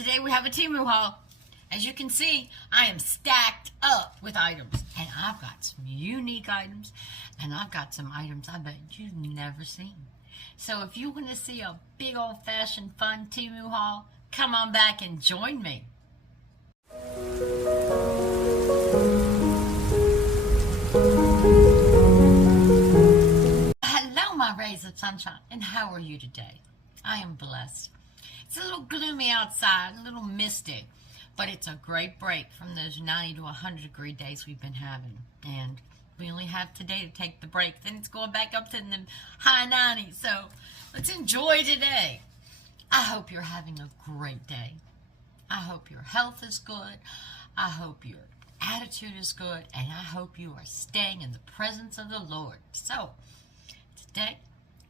Today we have a Temu haul. As you can see, I am stacked up with items. And I've got some unique items. And I've got some items I bet you've never seen. So if you want to see a big old-fashioned fun Temu haul, come on back and join me. Hello, my rays of sunshine, and how are you today? I am blessed. It's a little gloomy outside, a little misty, but it's a great break from those 90 to 100 degree days we've been having. And we only have today to take the break. Then it's going back up to the high 90s. So let's enjoy today. I hope you're having a great day. I hope your health is good. I hope your attitude is good. And I hope you are staying in the presence of the Lord. So today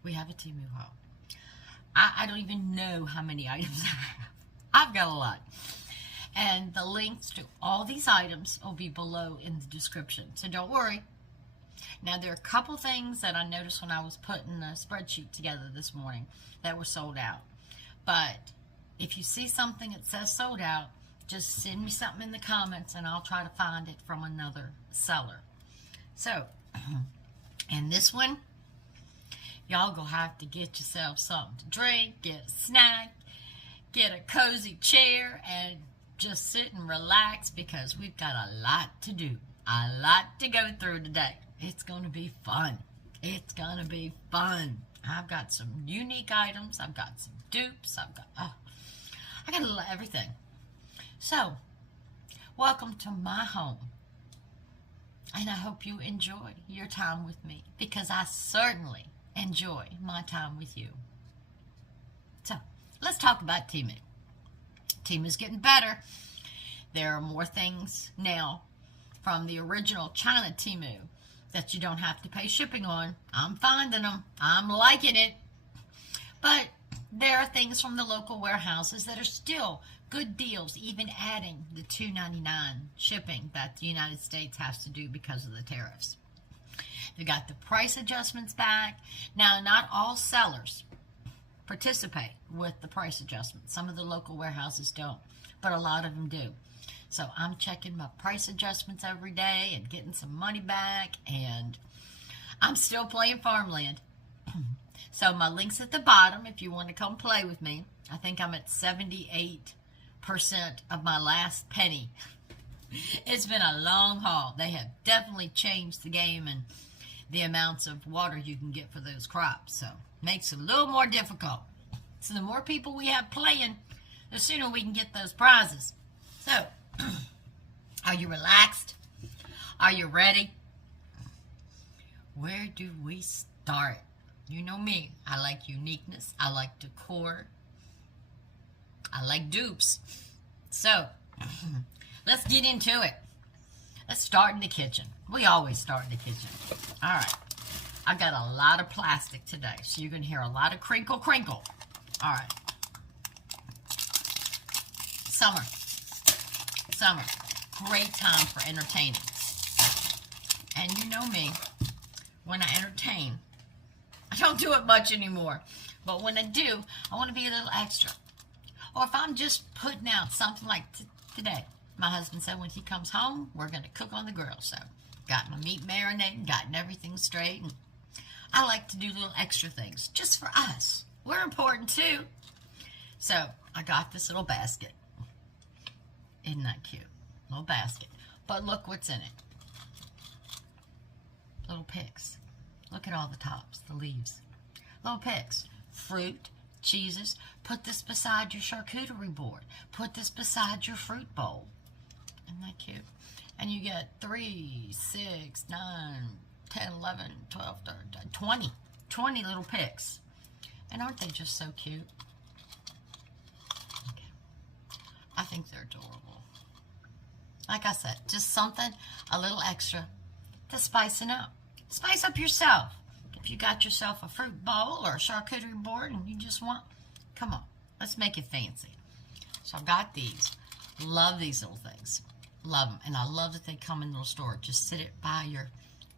we have a Temu haul. I don't even know how many items I have. I've got a lot. And the links to all these items will be below in the description. So don't worry. Now, there are a couple things that I noticed when I was putting the spreadsheet together this morning that were sold out. But if you see something that says sold out, just send me something in the comments and I'll try to find it from another seller. So, and this one, y'all gonna have to get yourself something to drink, get a snack, get a cozy chair, and just sit and relax because we've got a lot to do, a lot to go through today. It's gonna be fun. It's gonna be fun. I've got some unique items. I've got some dupes. I got a little everything. So, welcome to my home. And I hope you enjoy your time with me because I certainly enjoy my time with you. So, let's talk about Temu. Temu's getting better. There are more things now from the original China Temu that you don't have to pay shipping on. I'm finding them. I'm liking it. But there are things from the local warehouses that are still good deals, even adding the $2.99 shipping that the United States has to do because of the tariffs. They got the price adjustments back. Now, not all sellers participate with the price adjustments. Some of the local warehouses don't, but a lot of them do. So I'm checking my price adjustments every day and getting some money back, and I'm still playing Farmland. So my link's at the bottom if you want to come play with me. I think I'm at 78% of my last penny. It's been a long haul. They have definitely changed the game and the amounts of water you can get for those crops. So it makes it a little more difficult. So the more people we have playing, the sooner we can get those prizes. So, are you relaxed? Are you ready? Where do we start? You know me. I like uniqueness. I like decor. I like dupes. So, let's get into it. Let's start in the kitchen. We always start in the kitchen. All right. I've got a lot of plastic today, so you're going to hear a lot of crinkle, crinkle. All right. Summer. Summer. Great time for entertaining. And you know me. When I entertain, I don't do it much anymore. But when I do, I want to be a little extra. Or if I'm just putting out something like today. My husband said when he comes home, we're going to cook on the grill. So, got my meat marinated, gotten everything straight. And I like to do little extra things just for us. We're important too. So, I got this little basket. Isn't that cute? Little basket. But look what's in it. Little picks. Look at all the tops, the leaves. Little picks. Fruit, cheeses. Put this beside your charcuterie board. Put this beside your fruit bowl. Isn't that cute? And you get 3, 6, 9, 10, 11, 12, 13, 20 little picks. And aren't they just so cute? Okay. I think they're adorable. Like I said, just something a little extra to spice it up. Spice up yourself. If you got yourself a fruit bowl or a charcuterie board and you just want, come on, let's make it fancy. So I've got these. Love these little things. Love them. And I love that they come in little storage. Just sit it by your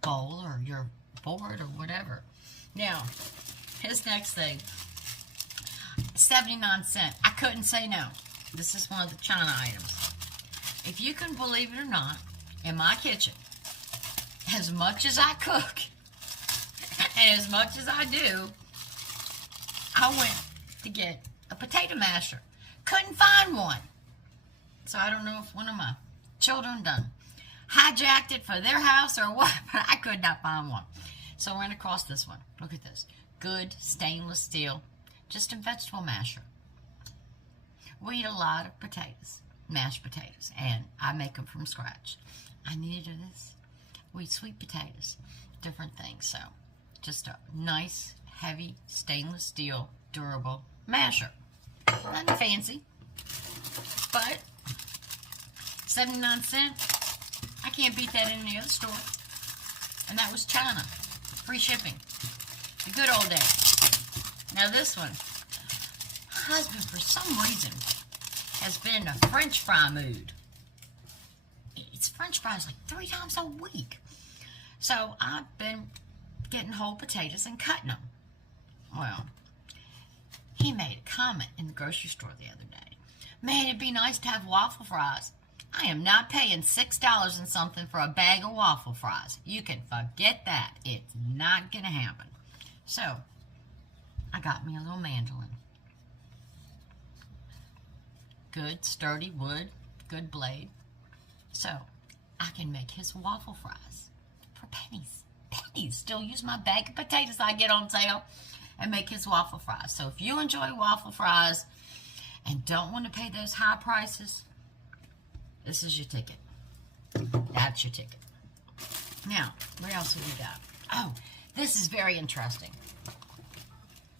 bowl or your board or whatever. Now, his next thing, 79 cents. I couldn't say no. This is one of the China items. If you can believe it or not, in my kitchen, as much as I cook, and as much as I do, I went to get a potato masher. Couldn't find one. So I don't know if one of my children done hijacked it for their house or what, but I could not find one. So I ran across this one. Look at this. Good stainless steel, just a vegetable masher. We eat a lot of potatoes, mashed potatoes, and I make them from scratch. I needed this. We eat sweet potatoes, different things. So just a nice, heavy, stainless steel, durable masher. Nothing fancy, but 79 cents. I can't beat that in any other store. And that was China. Free shipping. The good old days. Now this one, my husband for some reason has been in a French fry mood. It's French fries like 3 times a week. So I've been getting whole potatoes and cutting them. Well, he made a comment in the grocery store the other day. Man, it'd be nice to have waffle fries. I am not paying $6 and something for a bag of waffle fries. You can forget that. It's not going to happen. So, I got me a little mandolin. Good, sturdy wood, good blade. So, I can make his waffle fries for pennies. Pennies. Still use my bag of potatoes I get on sale and make his waffle fries. So, if you enjoy waffle fries and don't want to pay those high prices, this is your ticket. That's your ticket. Now, what else have we got? Oh, this is very interesting.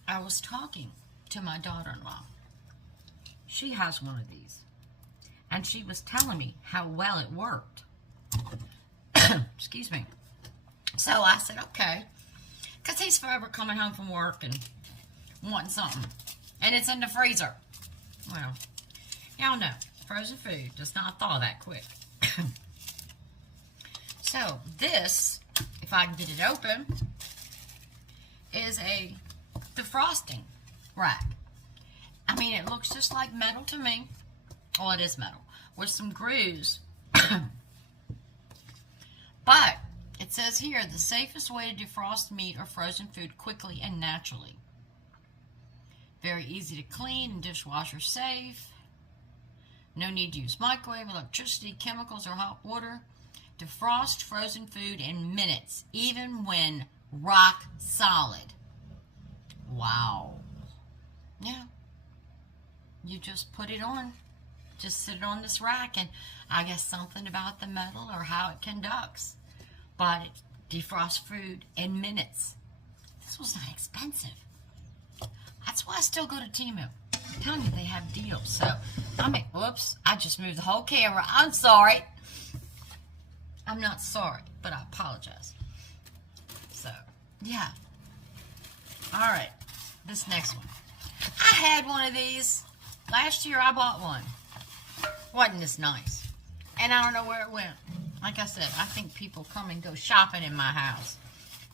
I was talking to my daughter-in-law. She has one of these. And she was telling me how well it worked. Excuse me. So I said, okay. Because he's forever coming home from work and wanting something. And it's in the freezer. Well, y'all know. Frozen food does not thaw that quick. So this, if I can get it open, is a defrosting rack. I mean, it looks just like metal to me. Well, it is metal with some grooves. But it says here, the safest way to defrost meat or frozen food quickly and naturally. Very easy to clean and dishwasher safe. No need to use microwave, electricity, chemicals, or hot water. Defrost frozen food in minutes, even when rock solid. Wow. Yeah. You just put it on. Just sit it on this rack, and I guess something about the metal or how it conducts. But it defrosts food in minutes. This was not expensive. That's why I still go to Temu. I'm telling you, they have deals. So, whoops, I just moved the whole camera. I'm sorry. I'm not sorry, but I apologize. So, yeah. All right, this next one. I had one of these. Last year, I bought one. Wasn't this nice? And I don't know where it went. Like I said, I think people come and go shopping in my house.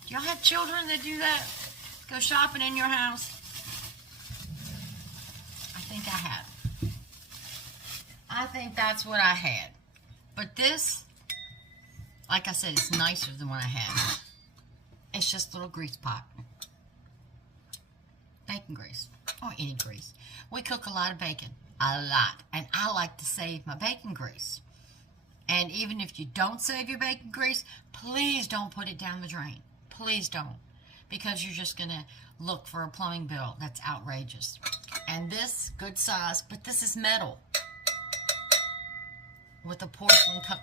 Do y'all have children that do that? Go shopping in your house? I think I have. I think that's what I had. But this, like I said, it's nicer than what I had. It's just a little grease pot. Bacon grease. Or any grease. We cook a lot of bacon. A lot. And I like to save my bacon grease. And even if you don't save your bacon grease, please don't put it down the drain. Please don't. Because you're just going to look for a plumbing bill that's outrageous. And this, good size, but this is metal. With a porcelain coat.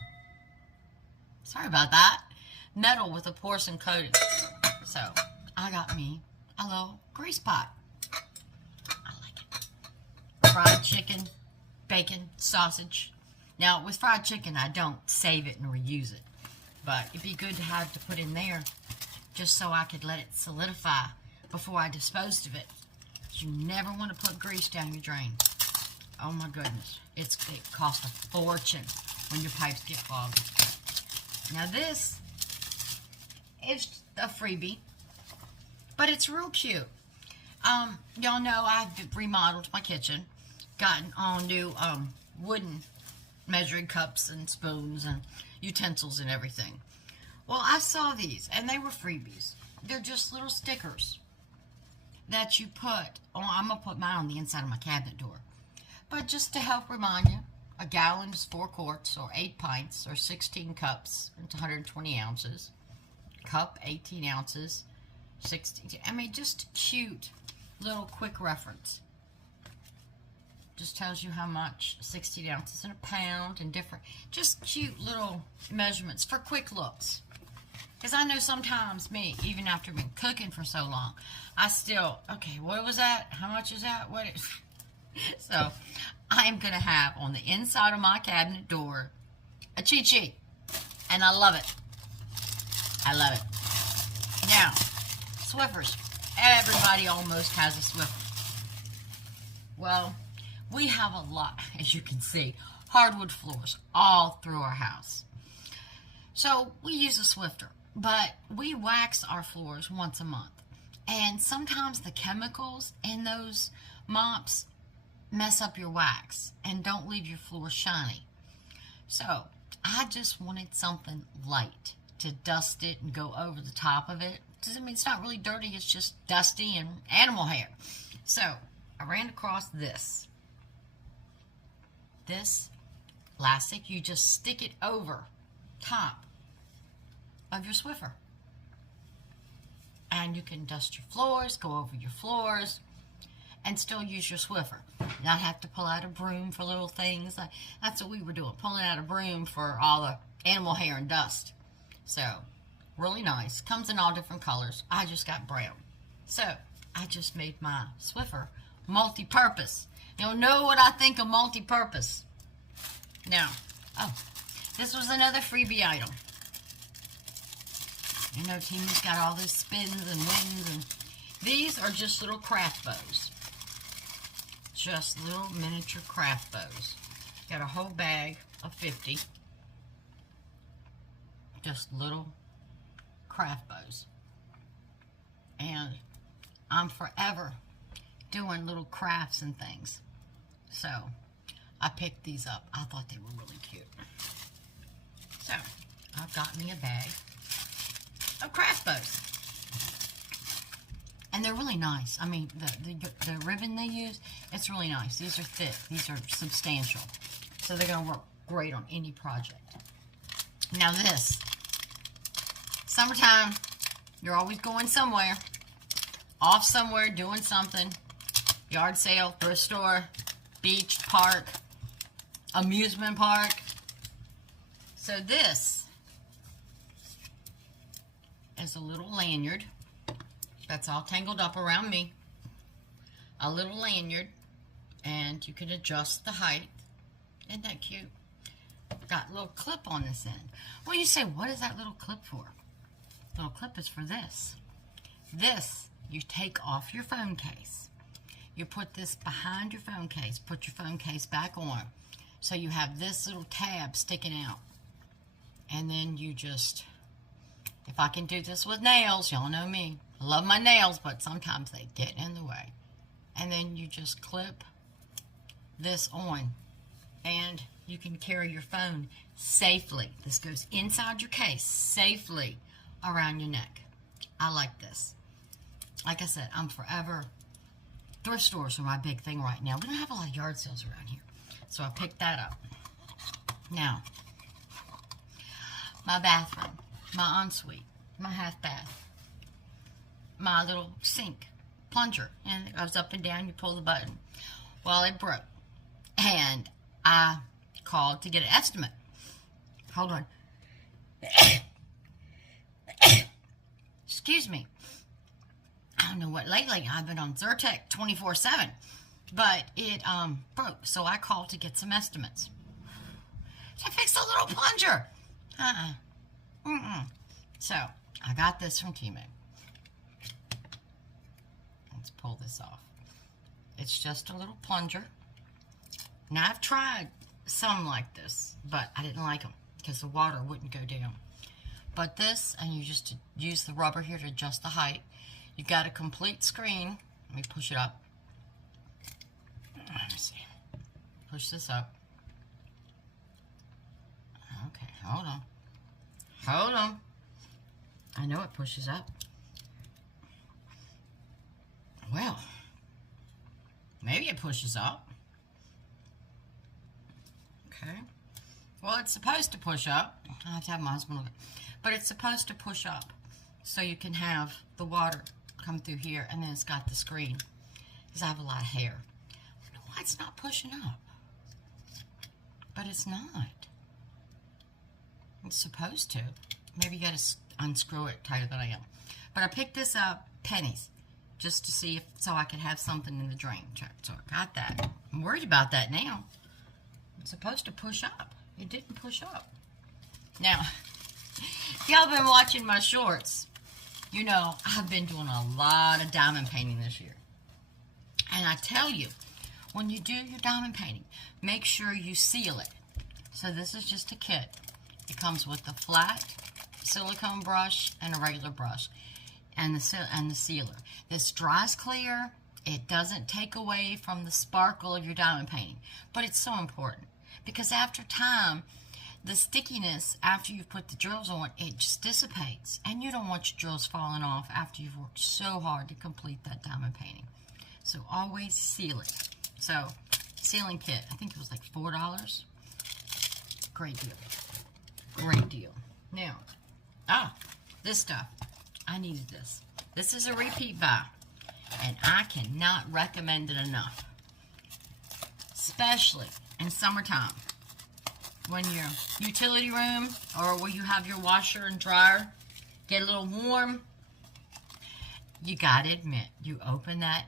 Sorry about that. Metal with a porcelain coating. So, I got me a little grease pot. I like it. Fried chicken, bacon, sausage. Now, with fried chicken, I don't save it and reuse it. But it'd be good to have to put in there just so I could let it solidify before I disposed of it. You never want to put grease down your drain. Oh my goodness. It costs a fortune when your pipes get clogged. Now this is a freebie, but it's real cute. Y'all know I've remodeled my kitchen, gotten all new wooden measuring cups and spoons and utensils and everything. Well, I saw these, and they were freebies. They're just little stickers that you put on. I'm going to put mine on the inside of my cabinet door. But just to help remind you, a gallon is 4 quarts, or 8 pints, or 16 cups. It's 120 ounces. Cup, 18 ounces. 16. I mean, just cute little quick reference. Just tells you how much 16 ounces in a pound and different, just cute little measurements for quick looks. Because I know sometimes me, even after been cooking for so long, I still, okay, what was that? How much is that? What is... So, I am going to have on the inside of my cabinet door a cheat sheet. And I love it. I love it. Now, Swiffers. Everybody almost has a Swiffer. Well, we have a lot, as you can see, hardwood floors all through our house. So we use a Swiffer, but we wax our floors once a month. And sometimes the chemicals in those mops mess up your wax and don't leave your floor shiny. So I just wanted something light to dust it and go over the top of it. I mean, it's not really dirty, it's just dusty and animal hair. So I ran across this. This elastic, you just stick it over top of your Swiffer. And you can dust your floors, go over your floors, and still use your Swiffer. Not have to pull out a broom for little things. That's what we were doing, pulling out a broom for all the animal hair and dust. So, really nice. Comes in all different colors. I just got brown. So, I just made my Swiffer multi-purpose. You'll know what I think of multi-purpose. Now, oh, this was another freebie item. You know, Temu's got all these spins and wings, and these are just little craft bows. Just little miniature craft bows. Got a whole bag of 50. Just little craft bows. And I'm forever doing little crafts and things. So, I picked these up. I thought they were really cute. So, I've got me a bag of craft bows. And they're really nice. I mean, the ribbon they use, it's really nice. These are thick. These are substantial. So they're going to work great on any project. Now this. Summertime, you're always going somewhere. Off somewhere, doing something. Yard sale, thrift store, beach, park, amusement park. So this is a little lanyard that's all tangled up around me. A little lanyard, and you can adjust the height. Isn't that cute? Got a little clip on this end. Well, you say, what is that little clip for? The little clip is for this. This, you take off your phone case. You put this behind your phone case. Put your phone case back on. So you have this little tab sticking out. And then you just, if I can do this with nails, y'all know me. I love my nails, but sometimes they get in the way. And then you just clip this on. And you can carry your phone safely. This goes inside your case safely around your neck. I like this. Like I said, I'm forever. Thrift stores are my big thing right now. We don't have a lot of yard sales around here. So I picked that up. Now, my bathroom, my ensuite, my half bath, my little sink, plunger. And it goes up and down, you pull the button. Well, it broke. And I called to get an estimate. Hold on. Excuse me. I don't know what lately. I've been on Zyrtec 24/7. But it broke. So I called to get some estimates. So I fixed a little plunger. So I got this from Temu. Let's pull this off. It's just a little plunger. Now I've tried some like this, but I didn't like them because the water wouldn't go down. But this, and you just use the rubber here to adjust the height. You've got a complete screen. Let me push it up. Let me see. push this up. Okay, hold on. Hold on. I know it pushes up. Well, maybe it pushes up. Okay. Well, it's supposed to push up. I have to have my husband look at it. But it's supposed to push up so you can have the water come through here, and then it's got the screen. Because I have a lot of hair. I don't know why it's not pushing up. But it's not. It's supposed to. Maybe you got to unscrew it tighter than I am. But I picked this up, pennies, just to see if, so I could have something in the drain. So I got that. I'm worried about that now. It's supposed to push up. It didn't push up. Now, if y'all been watching my shorts, you know I've been doing a lot of diamond painting this year. And I tell you, when you do your diamond painting, make sure you seal it. So this is just a kit. It comes with a flat silicone brush and a regular brush and the sealer. This dries clear. It doesn't take away from the sparkle of your diamond painting. But it's so important because after time, the stickiness after you've put the drills on, it just dissipates. And you don't want your drills falling off after you've worked so hard to complete that diamond painting. So always seal it. So, sealing kit, I think it was like $4. Great deal. Great deal. Now, this stuff. I needed this. This is a repeat buy. And I cannot recommend it enough. Especially in summertime. When your utility room or where you have your washer and dryer get a little warm, you gotta admit, you open that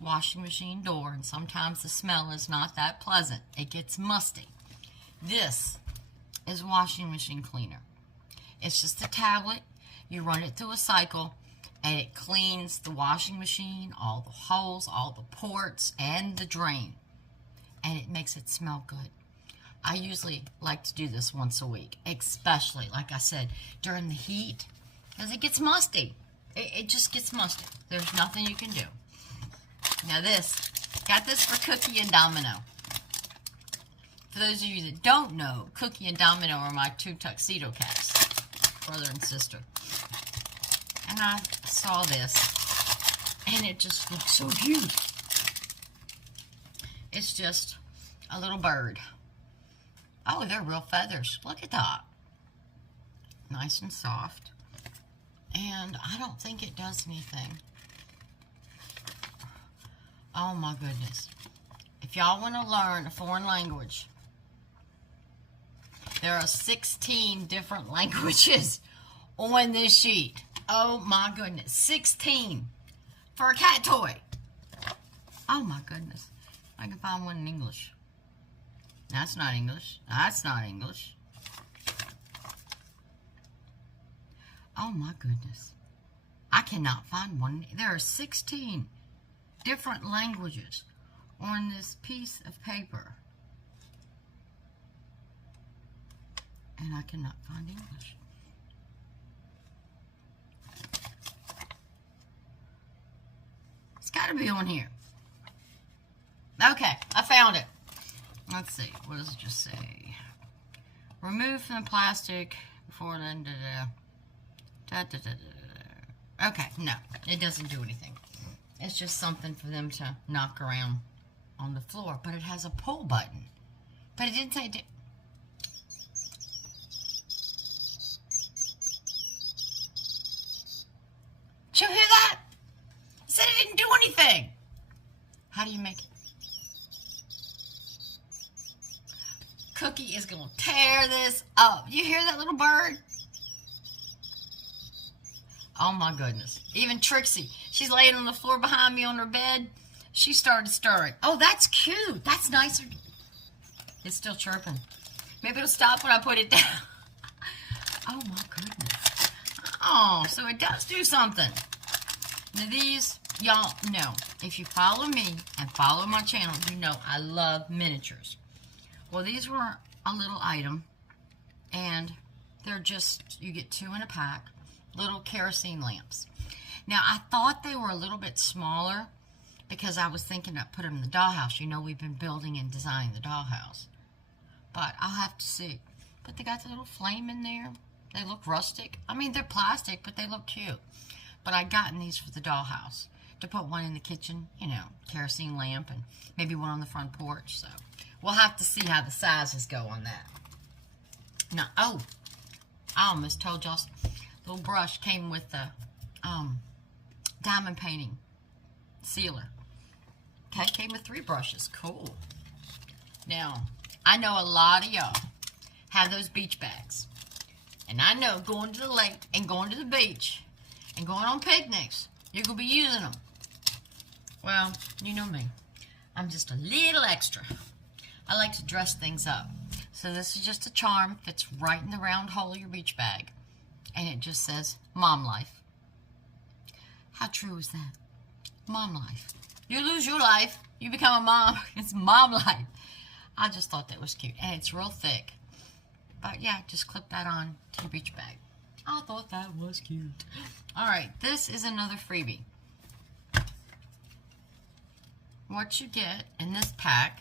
washing machine door, and sometimes the smell is not that pleasant. It gets musty. This is washing machine cleaner. It's just a tablet. You run it through a cycle, and it cleans the washing machine, all the holes, all the ports, and the drain. And it makes it smell good. I usually like to do this once a week, especially, like I said, during the heat, because it gets musty. It just gets musty. There's nothing you can do. Now got this for Cookie and Domino. For those of you that don't know, Cookie and Domino are my two tuxedo cats, brother and sister. And I saw this, and it just looks so cute. It's just a little bird. Oh, they're real feathers. Look at that. Nice and soft. And I don't think it does anything. Oh my goodness. If y'all want to learn a foreign language, there are 16 different languages on this sheet. Oh my goodness. 16 for a cat toy. Oh my goodness. I can find one in English. That's not English. That's not English. Oh my goodness. I cannot find one. There are 16 different languages on this piece of paper. And I cannot find English. It's got to be on here. Okay, I found it. Let's see. What does it just say? Remove from the plastic before then. Okay, no, it doesn't do anything. It's just something for them to knock around on the floor. But it has a pull button. But it didn't say... Did you hear that? It said it didn't do anything. How do you make it? Cookie is going to tear this up. You hear that little bird? Oh my goodness. Even Trixie, she's laying on the floor behind me on her bed. She started stirring. Oh, that's cute. That's nicer. It's still chirping. Maybe it'll stop when I put it down. Oh my goodness. Oh, so it does do something. Now these, y'all know, if you follow me and follow my channel, you know I love miniatures. Well, these were a little item, and they're just, you get 2 in a pack, little kerosene lamps. Now, I thought they were a little bit smaller, because I was thinking of putting them in the dollhouse. You know, we've been building and designing the dollhouse. But I'll have to see. But they got the little flame in there. They look rustic. I mean, they're plastic, but they look cute. But I gotten these for the dollhouse. To put one in the kitchen, you know, kerosene lamp, and maybe one on the front porch. So we'll have to see how the sizes go on that. Now, oh, I almost told y'all, little brush came with the diamond painting sealer. Okay, came with 3 brushes. Cool. Now, I know a lot of y'all have those beach bags. And I know going to the lake and going to the beach and going on picnics, you're going to be using them. Well, you know me. I'm just a little extra. I like to dress things up. So this is just a charm. Fits right in the round hole of your beach bag. And it just says, Mom Life. How true is that? Mom life. You lose your life, you become a mom. It's Mom Life. I just thought that was cute. And it's real thick. But yeah, just clip that on to your beach bag. I thought that was cute. Alright, this is another freebie. What you get in this pack,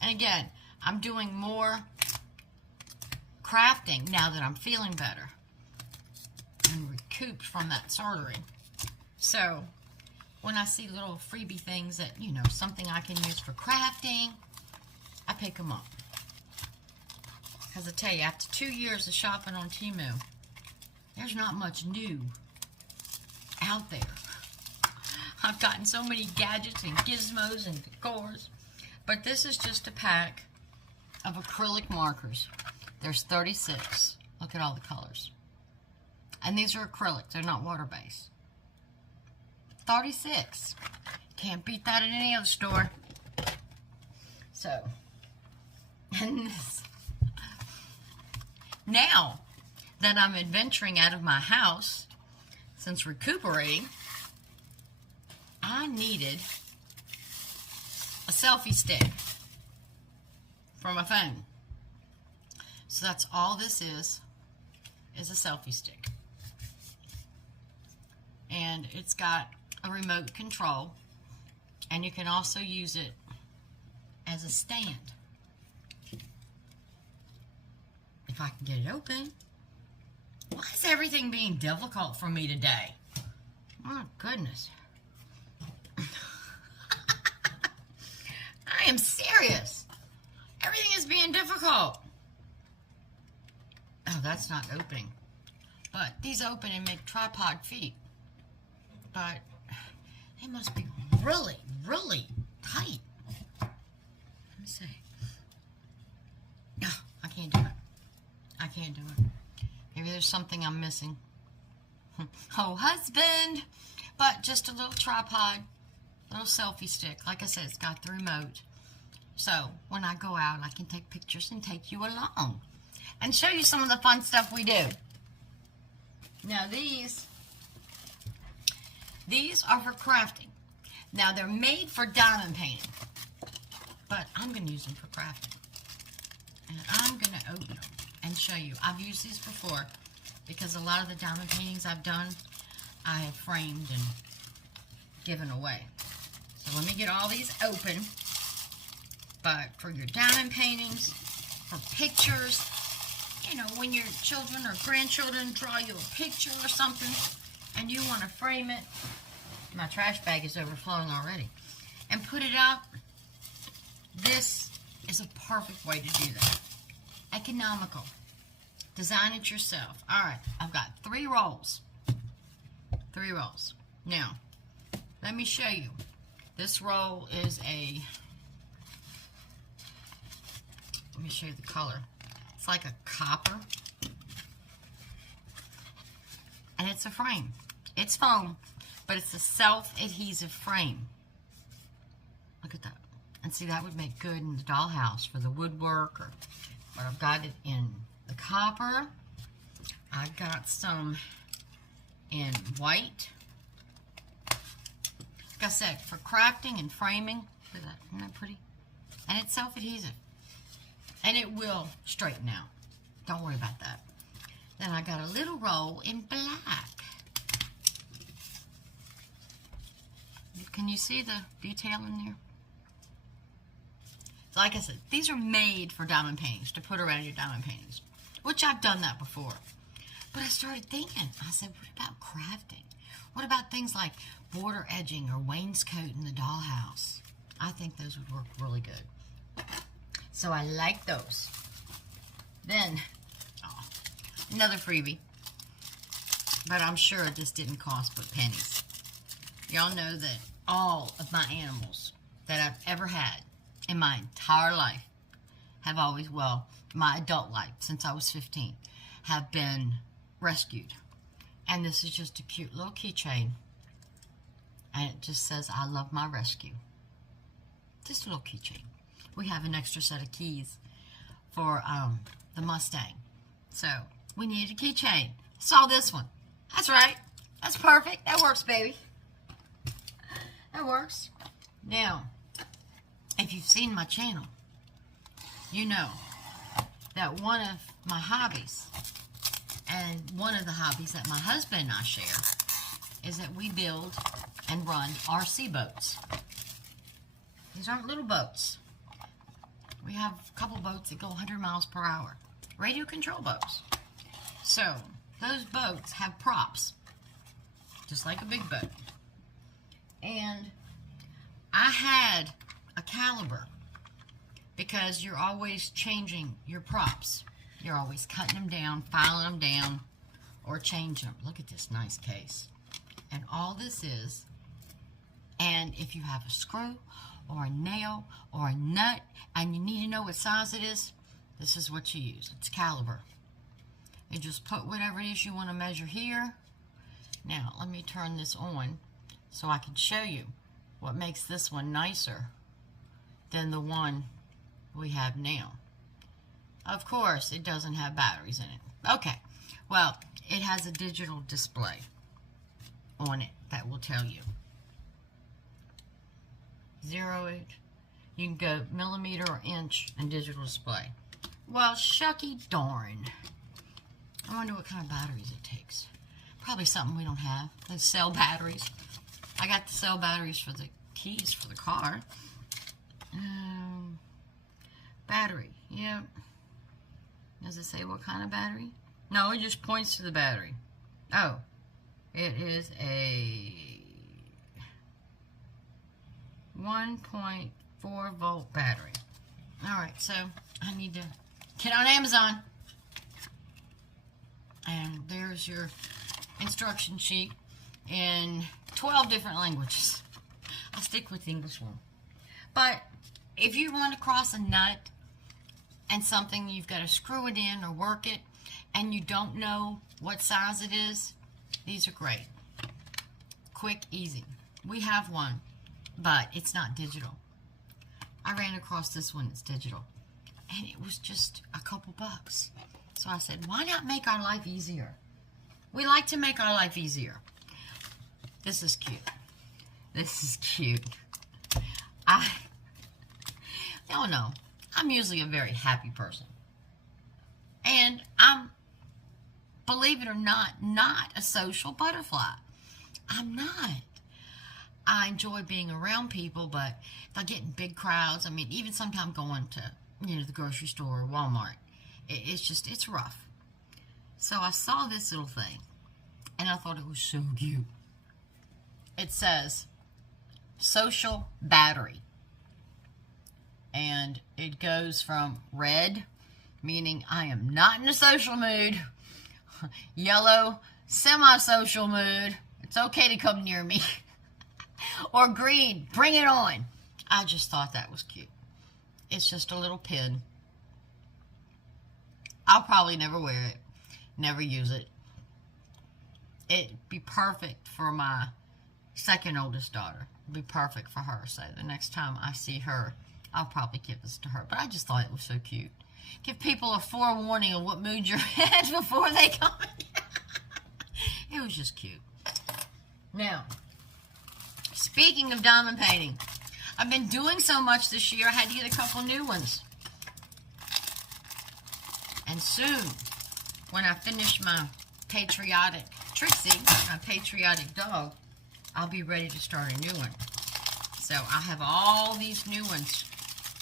and again, I'm doing more crafting now that I'm feeling better and recouped from that surgery. So when I see little freebie things that, you know, something I can use for crafting, I pick them up. Because I tell you, after 2 years of shopping on Temu, there's not much new out there. I've gotten so many gadgets and gizmos and decors. But this is just a pack of acrylic markers. There's 36. Look at all the colors. And these are acrylic. They're not water-based. 36. Can't beat that at any other store. So, and this. Now that I'm adventuring out of my house, since recuperating, I needed a selfie stick for my phone. So that's all this is a selfie stick. And it's got a remote control, and you can also use it as a stand. If I can get it open. Why is everything being difficult for me today? My goodness. I am serious. Everything is being difficult. Oh, that's not opening. But these open and make tripod feet. But they must be really, really tight. Let me see. Oh, I can't do it. I can't do it. Maybe there's something I'm missing. Oh, husband! But just a little tripod, little selfie stick. Like I said, it's got the remote. So when I go out, I can take pictures and take you along and show you some of the fun stuff we do. Now these are for crafting. Now they're made for diamond painting, but I'm going to use them for crafting. And I'm going to open them and show you. I've used these before because a lot of the diamond paintings I've done, I have framed and given away. So let me get all these open. But for your diamond paintings, for pictures, you know, when your children or grandchildren draw you a picture or something and you want to frame it, my trash bag is overflowing already, and put it up, this is a perfect way to do that. Economical. Design it yourself. Alright, I've got 3 rolls. 3 rolls. Now, let me show you. This roll is a... Let me show you the color. It's like a copper. And it's a frame. It's foam, but it's a self-adhesive frame. Look at that. And see, that would make good in the dollhouse for the woodwork. But I've got it in the copper. I've got some in white. Like I said, for crafting and framing. Look at that. Isn't that pretty? And it's self-adhesive. And it will straighten out. Don't worry about that. Then I got a little roll in black. You Can you see the detail in there? So like I said, these are made for diamond paintings, to put around your diamond paintings, which I've done that before. But I started thinking, I said, what about crafting? What about things like border edging or wainscot in the dollhouse? I think those would work really good. So I like those. Then, another freebie. But I'm sure this didn't cost but pennies. Y'all know that all of my animals that I've ever had in my entire life have always, well, my adult life, since I was 15, have been rescued. And this is just a cute little keychain. And it just says, I love my rescue. Just a little keychain. We have an extra set of keys for the Mustang. So, we needed a keychain. Saw this one. That's right. That's perfect. That works, baby. That works. Now, if you've seen my channel, you know that one of my hobbies, and one of the hobbies that my husband and I share, is that we build and run RC boats. These aren't little boats. We have a couple boats that go 100 miles per hour. Radio control boats. So, those boats have props, just like a big boat. And I had a caliber, because you're always changing your props. You're always cutting them down, filing them down, or changing them. Look at this nice case. And all this is, and if you have a screw, or a nail, or a nut, and you need to know what size it is, this is what you use. It's caliber. You just put whatever it is you want to measure here. Now, let me turn this on so I can show you what makes this one nicer than the one we have now. Of course, it doesn't have batteries in it. Okay, well, it has a digital display on it that will tell you. 0, you can go millimeter or inch in digital display. Well, shucky darn. I wonder what kind of batteries it takes. Probably something we don't have. Those cell batteries. I got the cell batteries for the keys for the car. Battery. Yep. Does it say what kind of battery? No, it just points to the battery. Oh. It is a 1.4 volt battery. Alright, so I need to get on Amazon. And there's your instruction sheet in 12 different languages. I'll stick with the English one. But if you run across a nut and something, you've got to screw it in or work it, and you don't know what size it is, these are great. Quick, easy. We have one, but it's not digital. I ran across this one that's digital, and it was just a couple bucks. So I said, why not make our life easier? We like to make our life easier. This is cute. This is cute. Y'all know, I'm usually a very happy person. And I'm, believe it or not a social butterfly. I'm not. I enjoy being around people, but if I get in big crowds, I mean, even sometimes going to, the grocery store or Walmart, it's rough. So I saw this little thing, and I thought it was so cute. It says, social battery. And it goes from red, meaning I am not in a social mood, yellow, semi-social mood, it's okay to come near me, or green, bring it on. I just thought that was cute. It's just a little pin. I'll probably never wear it, never use it. It'd be perfect for my second oldest daughter. It'd be perfect for her. So the next time I see her, I'll probably give this to her. But I just thought it was so cute. Give people a forewarning of what mood you're in before they come. It was just cute. Now, speaking of diamond painting, I've been doing so much this year, I had to get a couple new ones. And soon, when I finish my patriotic Trixie, my patriotic dog, I'll be ready to start a new one. So I have all these new ones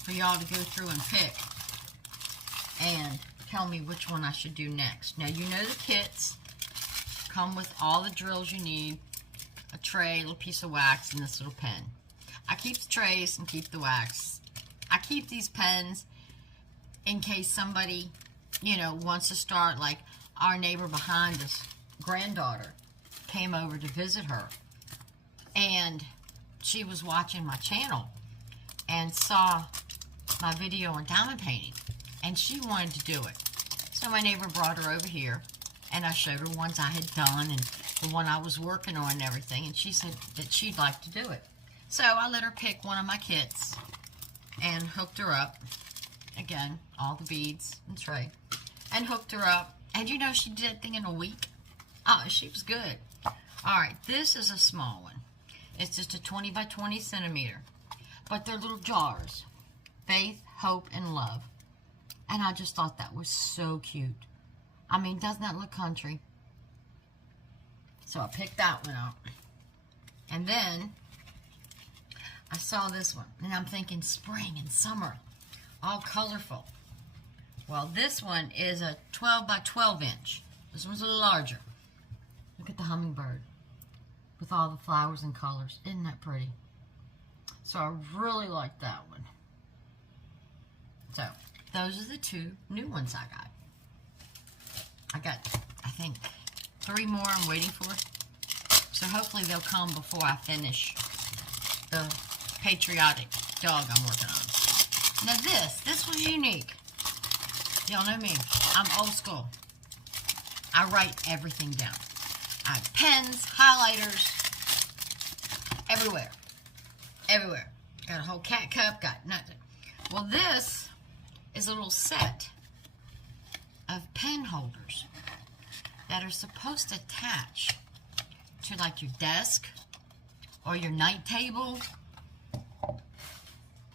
for y'all to go through and pick and tell me which one I should do next. Now, you know the kits come with all the drills you need, a tray, a little piece of wax, and this little pen. I keep the trays and keep the wax. I keep these pens in case somebody, you know, wants to start, like our neighbor behind us, granddaughter, came over to visit her. And she was watching my channel and saw my video on diamond painting. And she wanted to do it. So my neighbor brought her over here. And I showed her ones I had done and the one I was working on and everything. And she said that she'd like to do it. So I let her pick one of my kits and hooked her up. Again, all the beads and tray. And hooked her up. And you know, she did that thing in a week. Oh, she was good. Alright, this is a small one. It's just a 20 by 20 centimeter. But they're little jars. Faith, hope, and love. And I just thought that was so cute. I mean, doesn't that look country? So I picked that one up. And then I saw this one. And I'm thinking spring and summer. All colorful. Well, this one is a 12 by 12 inch. This one's a little larger. Look at the hummingbird with all the flowers and colors. Isn't that pretty? So I really like that one. So those are the two new ones I got. I got, I think, 3 more I'm waiting for. So hopefully they'll come before I finish the patriotic dog I'm working on. Now this was unique. Y'all know me. I'm old school. I write everything down. I have pens, highlighters, everywhere. Everywhere. Got a whole cat cup, got nothing. Well, this is a little set of pen holders that are supposed to attach to like your desk or your night table.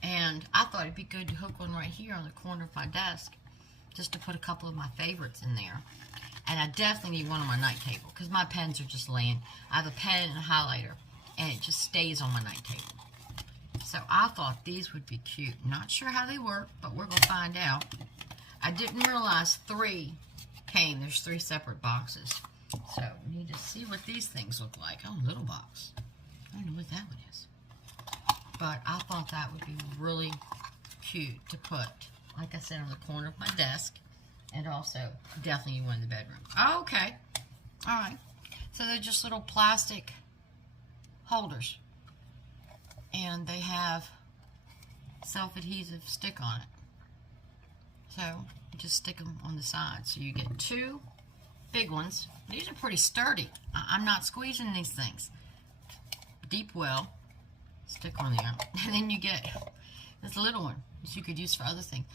And I thought it'd be good to hook one right here on the corner of my desk just to put a couple of my favorites in there. And I definitely need one on my night table because my pens are just laying. I have a pen and a highlighter and it just stays on my night table. So I thought these would be cute. Not sure how they work, but we're going to find out. I didn't realize 3 came. There's 3 separate boxes. So we need to see what these things look like. Oh, little box. I don't know what that one is. But I thought that would be really cute to put, like I said, on the corner of my desk. And also, definitely one in the bedroom. Oh, okay. All right. So they're just little plastic holders. And they have self-adhesive stick on it. So, you just stick them on the side. So you get 2 big ones. These are pretty sturdy. I'm not squeezing these things. Deep well. Stick on there. And then you get this little one, which you could use for other things.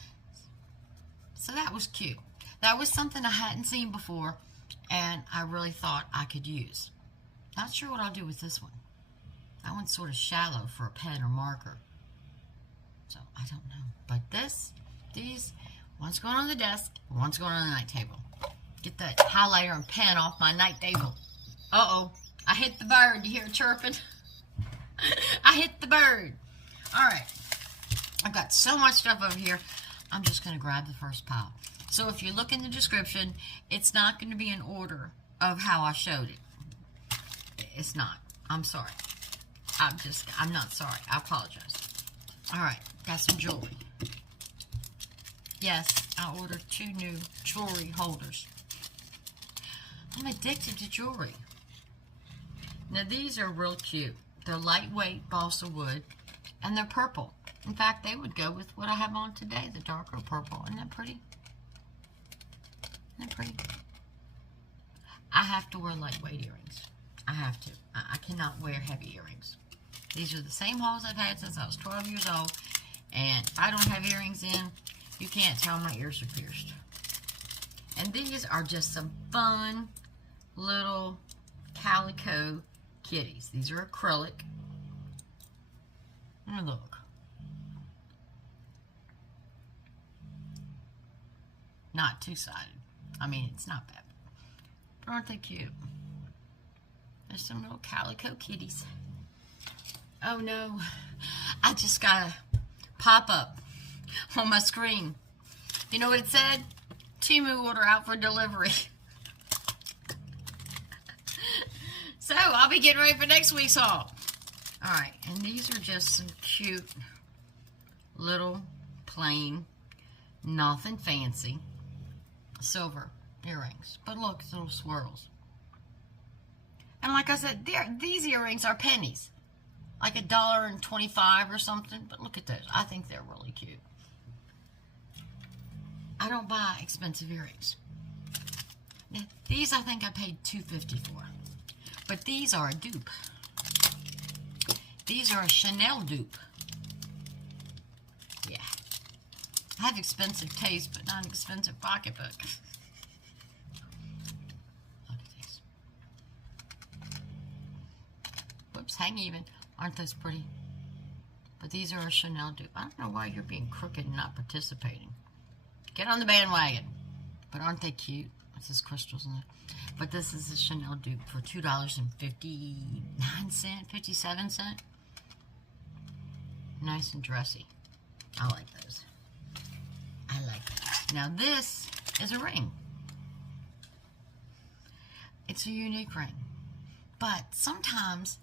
So that was cute. That was something I hadn't seen before, and I really thought I could use. Not sure what I'll do with this one. That one's sort of shallow for a pen or marker. So, I don't know. But these, one's going on the desk, one's going on the night table. Get that highlighter and pen off my night table. Uh-oh. I hit the bird. You hear it chirping? I hit the bird. All right. I've got so much stuff over here. I'm just going to grab the first pile. So if you look in the description, it's not going to be in order of how I showed it. It's not. I'm sorry. I'm not sorry. I apologize. All right. Got some jewelry. Yes, I ordered 2 new jewelry holders. I'm addicted to jewelry. Now these are real cute. They're lightweight balsa wood, and they're purple. In fact, they would go with what I have on today, the darker purple. Isn't that pretty? Isn't that pretty? I have to wear lightweight earrings. I have to. I cannot wear heavy earrings. These are the same holes I've had since I was 12 years old. And if I don't have earrings in, you can't tell my ears are pierced. And these are just some fun little calico kitties. These are acrylic. And look. Not two-sided. I mean, it's not bad. But aren't they cute? There's some little calico kitties. Oh no, I just got a pop-up on my screen. You know what it said? Temu order out for delivery. So, I'll be getting ready for next week's haul. Alright, and these are just some cute little plain, nothing fancy, silver earrings. But look, it's little swirls. And like I said, these earrings are pennies. Like $1.25 or something. But look at those. I think they're really cute. I don't buy expensive earrings. Now, these I think I paid $2.50 for. But these are a dupe. These are a Chanel dupe. Yeah. I have expensive taste, but not an expensive pocketbook. Look at these. Whoops, hang even. Aren't those pretty? But these are a Chanel dupe. I don't know why you're being crooked and not participating. Get on the bandwagon. But aren't they cute? What's this crystals in there? But this is a Chanel dupe for $2.59, 57 cents. Nice and dressy. I like those. I like those. Now this is a ring. It's a unique ring. But sometimes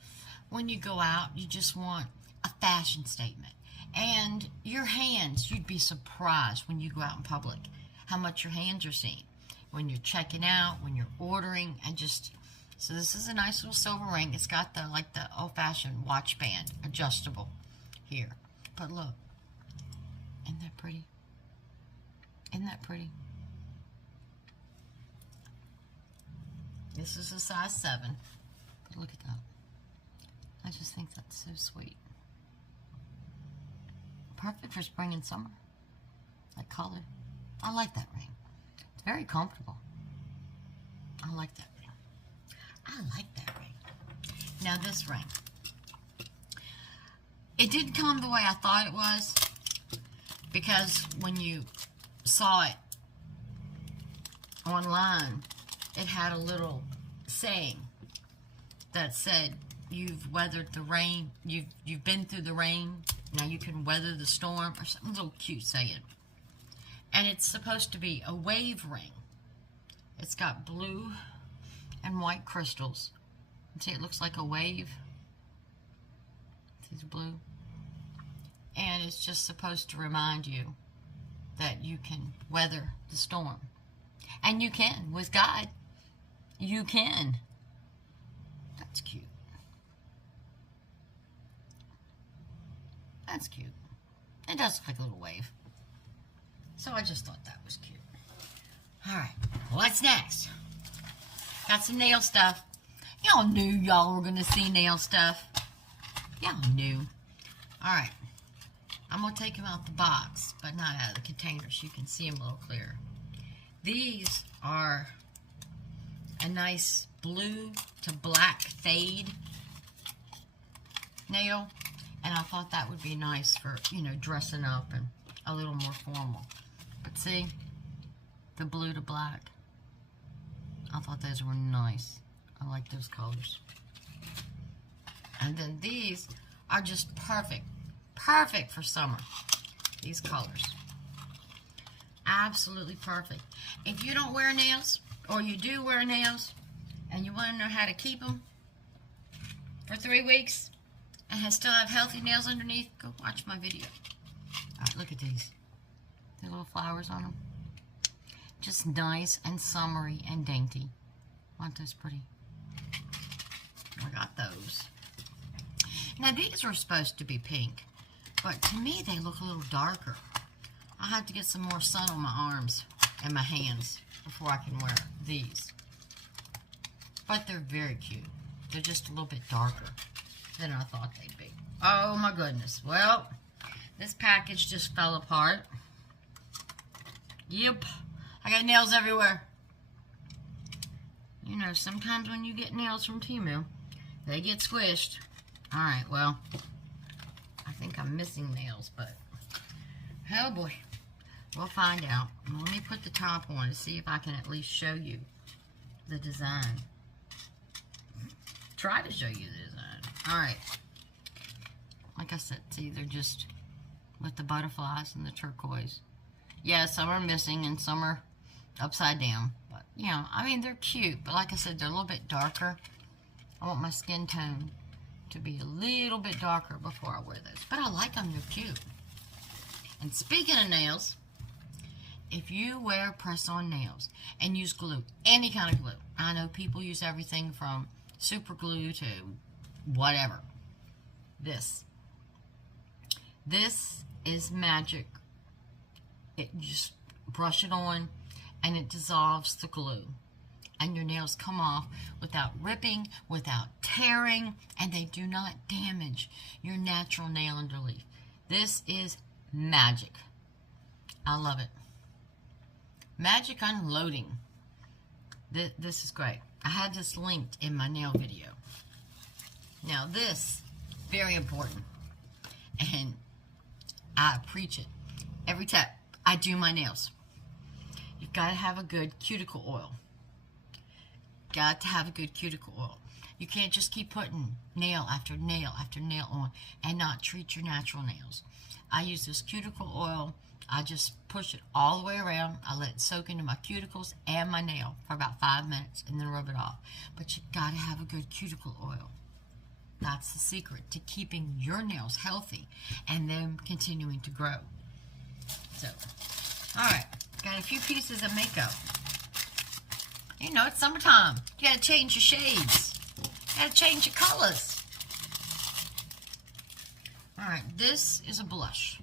when you go out, you just want a fashion statement. And your hands, you'd be surprised when you go out in public how much your hands are seen. When you're checking out, when you're ordering, and just, so this is a nice little silver ring. It's got the, like the old-fashioned watch band, adjustable here. But look, isn't that pretty? Isn't that pretty? This is a size 7. But look at that. I just think that's so sweet. Perfect for spring and summer. That color. I like that ring. It's very comfortable. I like that ring. I like that ring. Now this ring. It didn't come the way I thought it was, because when you saw it online, it had a little saying that said, "You've weathered the rain. You've been through the rain. Now you can weather the storm," or something little cute saying. And it's supposed to be a wave ring. It's got blue and white crystals. See, it looks like a wave. See the blue? And it's just supposed to remind you that you can weather the storm. And you can. With God, you can. That's cute. That's cute. It does look like a little wave. So I just thought that was cute. Alright, what's next? Got some nail stuff. Y'all knew y'all were going to see nail stuff. Y'all knew. Alright. I'm going to take them out the box, but not out of the container so you can see them a little clearer. These are a nice blue to black fade nail. And I thought that would be nice for, you know, dressing up and a little more formal. But see, the blue to black. I thought those were nice. I like those colors. And then these are just perfect. Perfect for summer. These colors. Absolutely perfect. If you don't wear nails, or you do wear nails, and you want to know how to keep them for 3 weeks, and still have healthy nails underneath, go watch my video. Alright, look at these. The little flowers on them. Just nice and summery and dainty. Aren't those pretty? I got those. Now these were supposed to be pink, but to me they look a little darker. I have to get some more sun on my arms and my hands before I can wear these. But they're very cute. They're just a little bit darker than I thought they'd be. Oh my goodness. Well, this package just fell apart. Yep. I got nails everywhere. You know, sometimes when you get nails from Temu, they get squished. Alright, well, I think I'm missing nails, but oh boy. We'll find out. Let me put the top on to see if I can at least show you the design. Try to show you the design. Alright. like I said, see, they're just with the butterflies and the turquoise. Yeah, some are missing and some are upside down. But, you know, I mean, they're cute. But like I said, they're a little bit darker. I want my skin tone to be a little bit darker before I wear those. But I like them. They're cute. And speaking of nails, if you wear press-on nails and use glue, any kind of glue, I know people use everything from super glue to whatever. This is magic. It just brush it on and it dissolves the glue. And your nails come off without ripping, without tearing, and they do not damage your natural nail underleaf. This is magic. I love it. Magic unloading. This is great. I had this linked in my nail video. Now this, very important, and I preach it every time I do my nails. You've got to have a good cuticle oil. Got to have a good cuticle oil. You can't just keep putting nail after nail after nail on and not treat your natural nails. I use this cuticle oil. I just push it all the way around. I let it soak into my cuticles and my nail for about 5 minutes and then rub it off. But you got to have a good cuticle oil. That's the secret to keeping your nails healthy and them continuing to grow. So, alright, got a few pieces of makeup. You know, it's summertime. You gotta change your shades. You gotta change your colors. Alright, this is a blush.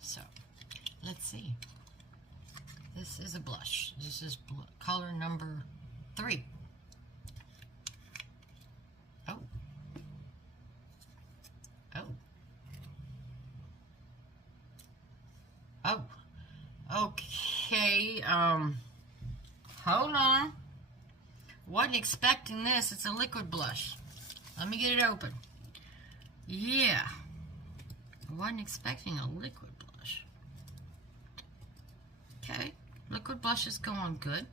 So, let's see. This is a blush. This is color number 3. Oh. Oh. Oh. Okay, hold on. Wasn't expecting this. It's a liquid blush. Let me get it open. Yeah. Wasn't expecting a liquid blush. Okay, liquid blush is going good.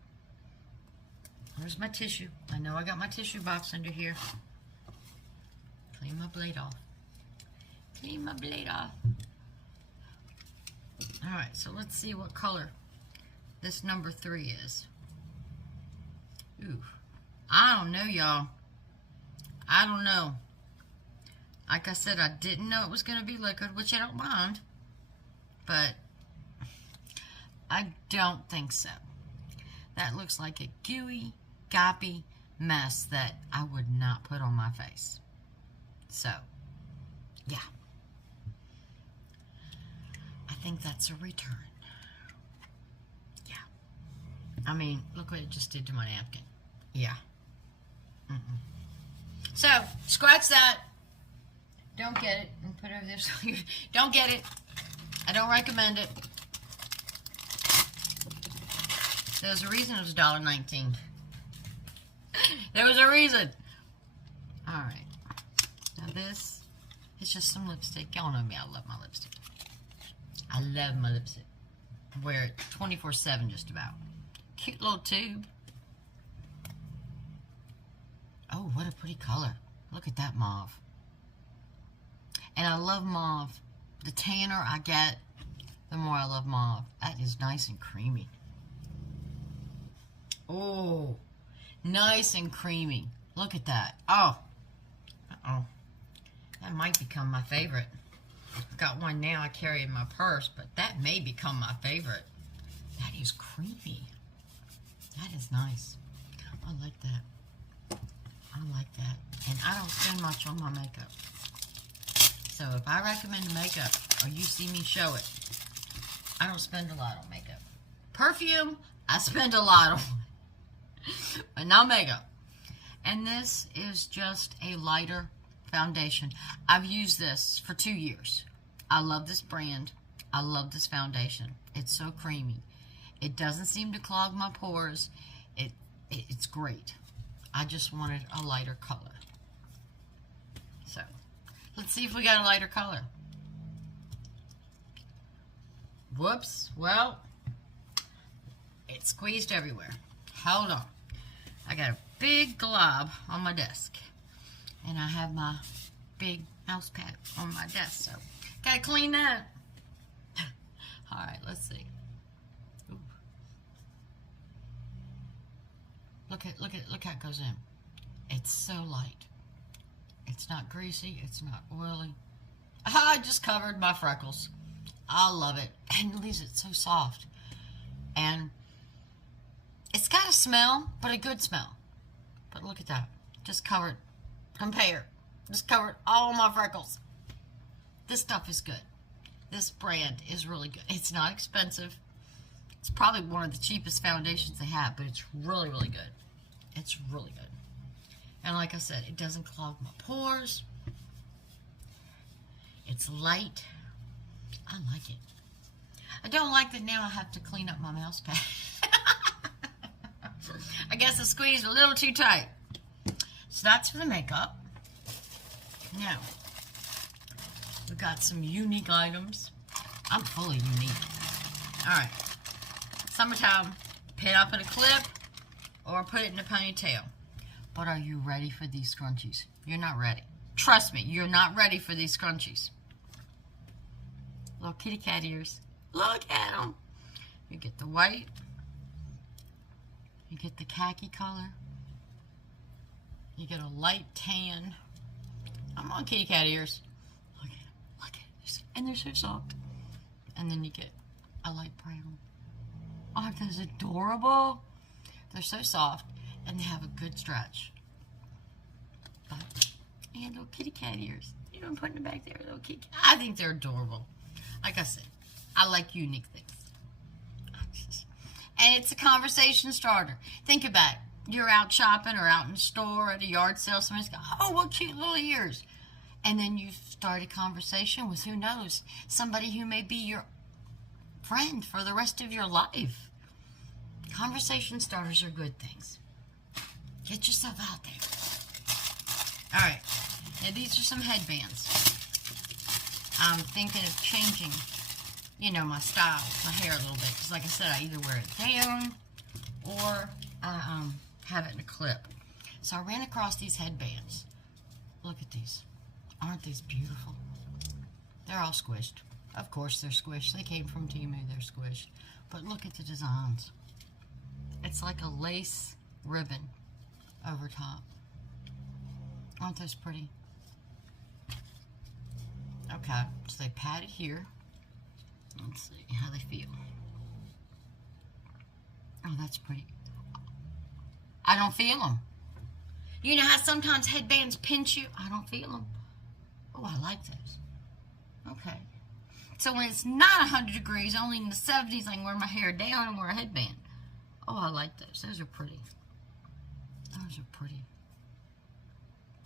Where's my tissue? I know I got my tissue box under here. Clean my blade off. Clean my blade off. Alright, so let's see what color this number 3 is. Ooh. I don't know, y'all. I don't know. Like I said, I didn't know it was going to be liquid, which I don't mind. But I don't think so. That looks like a gooey, goppy mess that I would not put on my face. So, yeah. I think that's a return. Yeah. I mean, look what it just did to my napkin. Yeah. So, scratch that. Don't get it. And put it over there. Don't get it. I don't recommend it. There's a reason it was $1.19. There was a reason. Alright. Now this is just some lipstick. Y'all know me. I love my lipstick. I love my lipstick. I wear it 24/7 just about. Cute little tube. Oh, what a pretty color. Look at that mauve. And I love mauve. The tanner I get, the more I love mauve. That is nice and creamy. Oh, nice and creamy. Look at that. Oh. Uh-oh. That might become my favorite. I've got one now I carry in my purse, but that may become my favorite. That is creamy. That is nice. I like that. I like that. And I don't spend much on my makeup. So if I recommend makeup, or you see me show it, I don't spend a lot on makeup. Perfume, I spend a lot on. But not makeup. And this is just a lighter foundation. I've used this for 2 years. I love this brand. I love this foundation. It's so creamy. It doesn't seem to clog my pores. It's great. I just wanted a lighter color. So, let's see if we got a lighter color. Whoops. Well, it's squeezed everywhere. Hold on. I got a big glob on my desk. And I have my big mouse pad on my desk, so gotta clean that. All right, let's see. Ooh. Look how it goes in. It's so light. It's not greasy. It's not oily. I just covered my freckles. I love it, and it leaves it so soft. And it's got a smell, but a good smell. But look at that. Just covered. Compare. Just covered all my freckles. This stuff is good. This brand is really good. It's not expensive. It's probably one of the cheapest foundations they have, but it's really, really good. It's really good. And like I said, it doesn't clog my pores. It's light. I like it. I don't like that now I have to clean up my mouse pad. I guess I squeezed a little too tight. So that's for the makeup. Now, we've got some unique items. I'm fully unique. Alright. Summertime. Pin up in a clip or put it in a ponytail. But are you ready for these scrunchies? You're not ready. Trust me, you're not ready for these scrunchies. Little kitty cat ears. Look at them. You get the white. You get the khaki color. You get a light tan. I'm on kitty cat ears. Look at them. Look at them. And they're so soft. And then you get a light brown. Aren't those adorable? They're so soft. And they have a good stretch. But, and little kitty cat ears. You know, I'm putting them back there. Little kitty cat. I think they're adorable. Like I said, I like unique things. And it's a conversation starter. Think about it. You're out shopping or out in the store at a yard sale. Somebody's got, oh, what cute little ears. And then you start a conversation with, who knows, somebody who may be your friend for the rest of your life. Conversation starters are good things. Get yourself out there. All right. Now, these are some headbands. I'm thinking of changing, you know, my style, my hair a little bit. Because like I said, I either wear it down or I have it in a clip. So I ran across these headbands. Look at these. Aren't these beautiful? They're all squished. Of course they're squished. They came from Temu. They're squished. But look at the designs. It's like a lace ribbon over top. Aren't those pretty? Okay, so they pat it here. Let's see how they feel. Oh, that's pretty. I don't feel them. You know how sometimes headbands pinch you? I don't feel them. Oh, I like those. Okay. So when it's not 100 degrees, only in the 70s, I can wear my hair down and wear a headband. Oh, I like those. Those are pretty. Those are pretty.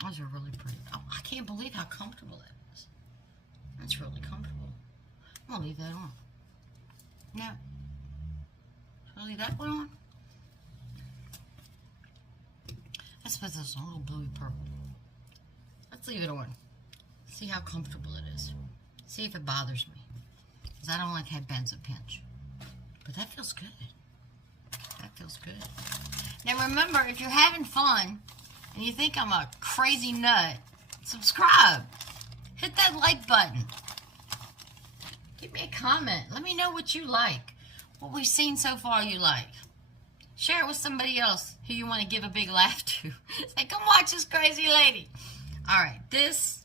Those are really pretty. Oh, I can't believe how comfortable that is. That's really comfortable. I'm going to leave that on. Now, should I leave that one on? Let's put this on a little bluey purple. Let's leave it on. See how comfortable it is. See if it bothers me. Because I don't like headbands that pinch. But that feels good. That feels good. Now remember, if you're having fun and you think I'm a crazy nut, subscribe. Hit that like button. Give me a comment. Let me know what you like. What we've seen so far you like. Share it with somebody else who you want to give a big laugh to. Say, come watch this crazy lady. Alright, this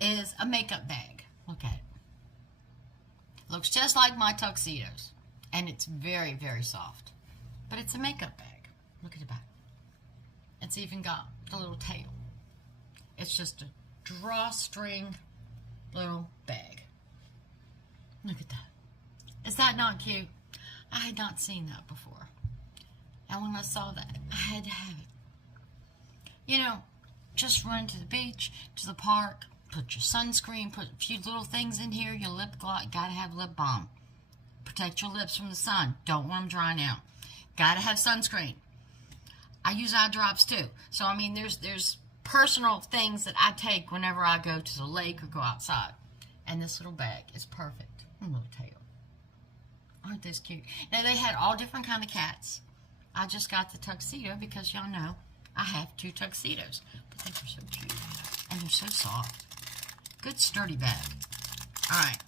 is a makeup bag. Look at it. Looks just like my tuxedos. And it's very, very soft. But it's a makeup bag. Look at the back. It's even got the little tail. It's just a drawstring little bag. Look at that. Is that not cute? I had not seen that before. And when I saw that, I had to have it. You know, just run to the beach, to the park, put your sunscreen, put a few little things in here, your lip gloss, gotta have lip balm. Protect your lips from the sun. Don't want them drying out. Gotta have sunscreen. I use eye drops too. So, I mean, there's personal things that I take whenever I go to the lake or go outside. And this little bag is perfect. And little tail. Aren't those cute? Now, they had all different kind of cats. I just got the tuxedo because y'all know I have 2 tuxedos. But I think they're so cute. And they're so soft. Good sturdy bag. Alright.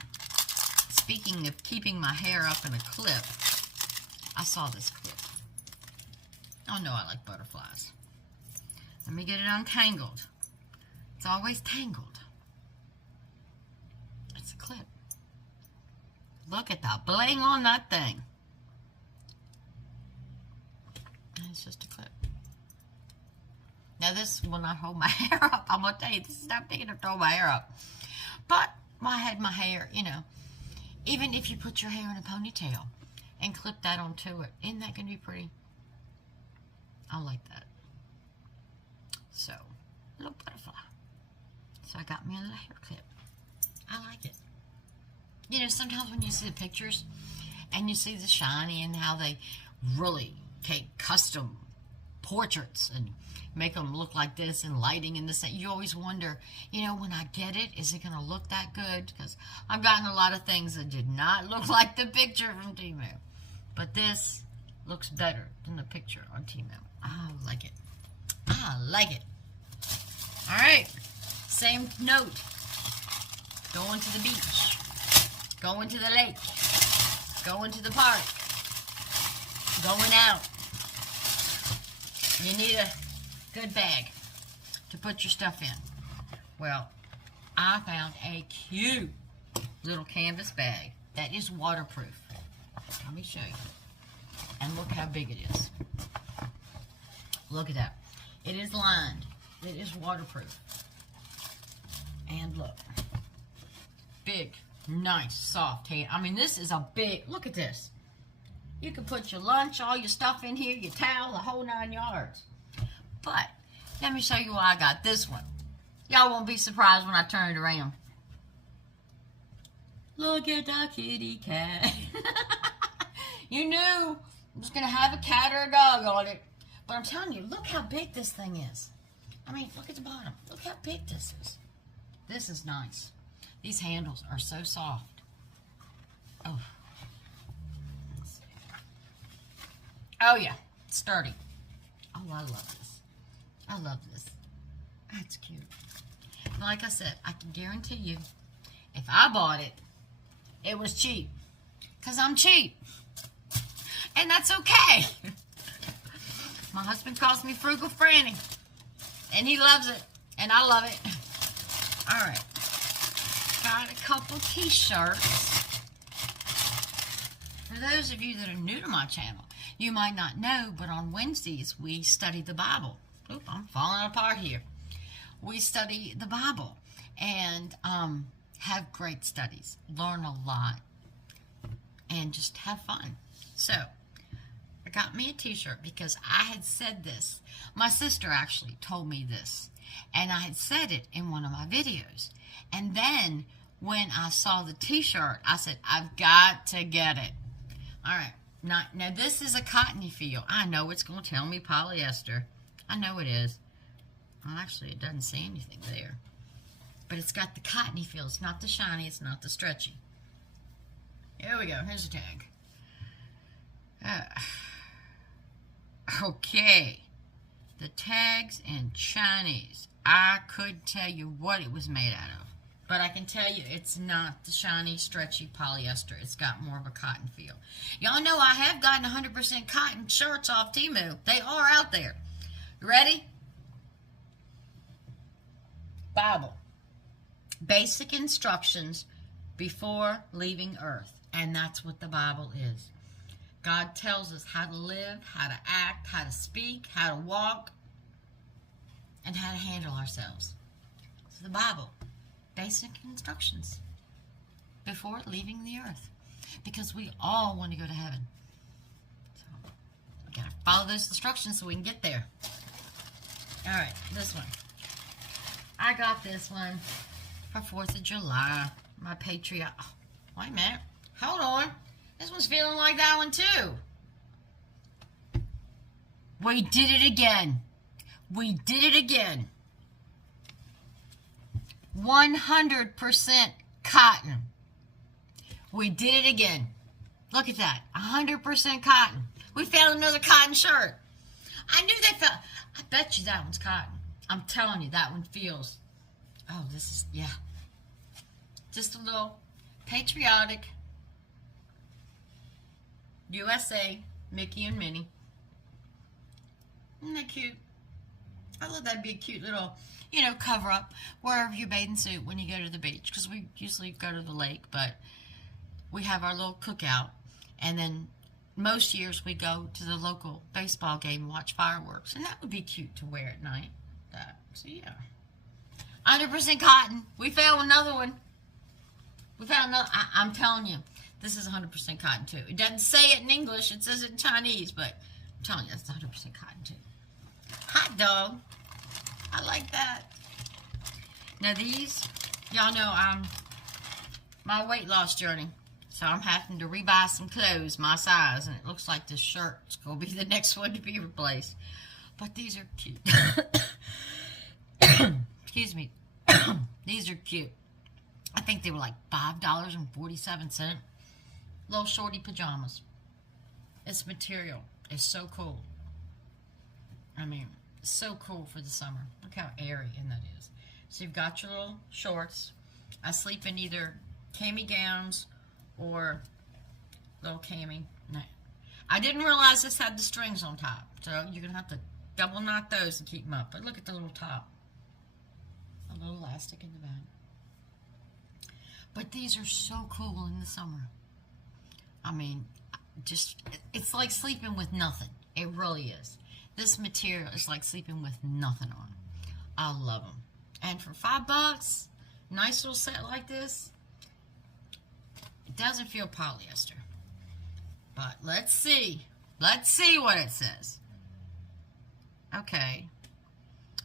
Speaking of keeping my hair up in a clip, I saw this clip. Oh no, I like butterflies. Let me get it untangled. It's always tangled. It's a clip. Look at the bling on that thing. And it's just a clip. Now this will not hold my hair up. I'm going to tell you, this is not big enough to hold my hair up. But I had my hair, you know, even if you put your hair in a ponytail and clip that onto it, isn't that going to be pretty? I like that. So, little butterfly. So I got me a little hair clip. I like it. You know, sometimes when you see the pictures and you see the shiny and how they really take custom portraits and make them look like this and lighting and this, you always wonder, you know, when I get it, is it going to look that good? Because I've gotten a lot of things that did not look like the picture from Temu. But this looks better than the picture on Temu. I like it. I like it. All right. Same note. Going to the beach. Going to the lake. Going to the park. Going out. You need a good bag to put your stuff in. Well, I found a cute little canvas bag that is waterproof. Let me show you. And look how big it is. Look at that. It is lined. It is waterproof. And look. Big, nice, soft hand. I mean, this is a big, look at this. You can put your lunch, all your stuff in here, your towel, the whole 9 yards. But, let me show you why I got this one. Y'all won't be surprised when I turn it around. Look at the kitty cat. You knew it was going to have a cat or a dog on it. But I'm telling you, look how big this thing is. I mean, look at the bottom. Look how big this is. This is nice. These handles are so soft. Oh. Oh, yeah. Sturdy. Oh, I love this. I love this. That's cute. Like I said, I can guarantee you, if I bought it, it was cheap. Because I'm cheap. And that's okay. My husband calls me Frugal Franny. And he loves it. And I love it. All right. Got a couple t-shirts. For those of you that are new to my channel, you might not know, but on Wednesdays we study the Bible. Oop, I'm falling apart here. We study the Bible and have great studies, learn a lot, and just have fun. So, I got me a t-shirt because I had said this. My sister actually told me this, and I had said it in one of my videos. And then, when I saw the t-shirt, I said, I've got to get it. All right. Now, this is a cottony feel. I know it's going to tell me polyester. I know it is. Well, actually, it doesn't say anything there. But it's got the cottony feel. It's not the shiny. It's not the stretchy. Here we go. Here's the tag. Okay. The tag's in Chinese. I couldn't tell you what it was made out of. But I can tell you it's not the shiny, stretchy polyester. It's got more of a cotton feel. Y'all know I have gotten 100% cotton shirts off Temu. They are out there. You ready? Bible. Basic instructions before leaving earth. And that's what the Bible is. God tells us how to live, how to act, how to speak, how to walk, and how to handle ourselves. It's the Bible. Basic instructions before leaving the earth, because we all want to go to heaven. So we gotta follow those instructions so we can get there. All right, this one. I got this one for 4th of July. My Patriot. Oh, wait a minute. Hold on. This one's feeling like that one too. We did it again. We did it again. 100% cotton. We did it again. Look at that. 100% cotton. We found another cotton shirt. I knew they felt. I bet you that one's cotton. I'm telling you, that one feels. Oh, this is, yeah. Just a little patriotic USA Mickey and Minnie. Isn't that cute? I thought that'd be a cute little, cover up wherever you bathing suit when you go to the beach. Because we usually go to the lake, but we have our little cookout. And then most years we go to the local baseball game and watch fireworks. And that would be cute to wear at night. So yeah. 100% cotton. We found another one. We found another. I'm telling you, this is 100% cotton too. It doesn't say it in English. It says it in Chinese, but I'm telling you, it's 100% cotton too. Hot dog. I like that. Now these, y'all know I'm my weight loss journey. So I'm having to rebuy some clothes my size. And it looks like this shirt is going to be the next one to be replaced. But these are cute. Excuse me. These are cute. I think they were like $5.47. Little shorty pajamas. This material is so cool. I mean, so cool for the summer. Look how airy and that is. So you've got your little shorts. I sleep in either cami gowns or little cami. No. I didn't realize this had the strings on top. So you're going to have to double knot those and keep them up. But look at the little top. A little elastic in the back. But these are so cool in the summer. I mean, it's like sleeping with nothing. It really is. This material is like sleeping with nothing on. I love them. And for $5, nice little set like this, it doesn't feel polyester. But let's see. Let's see what it says. Okay.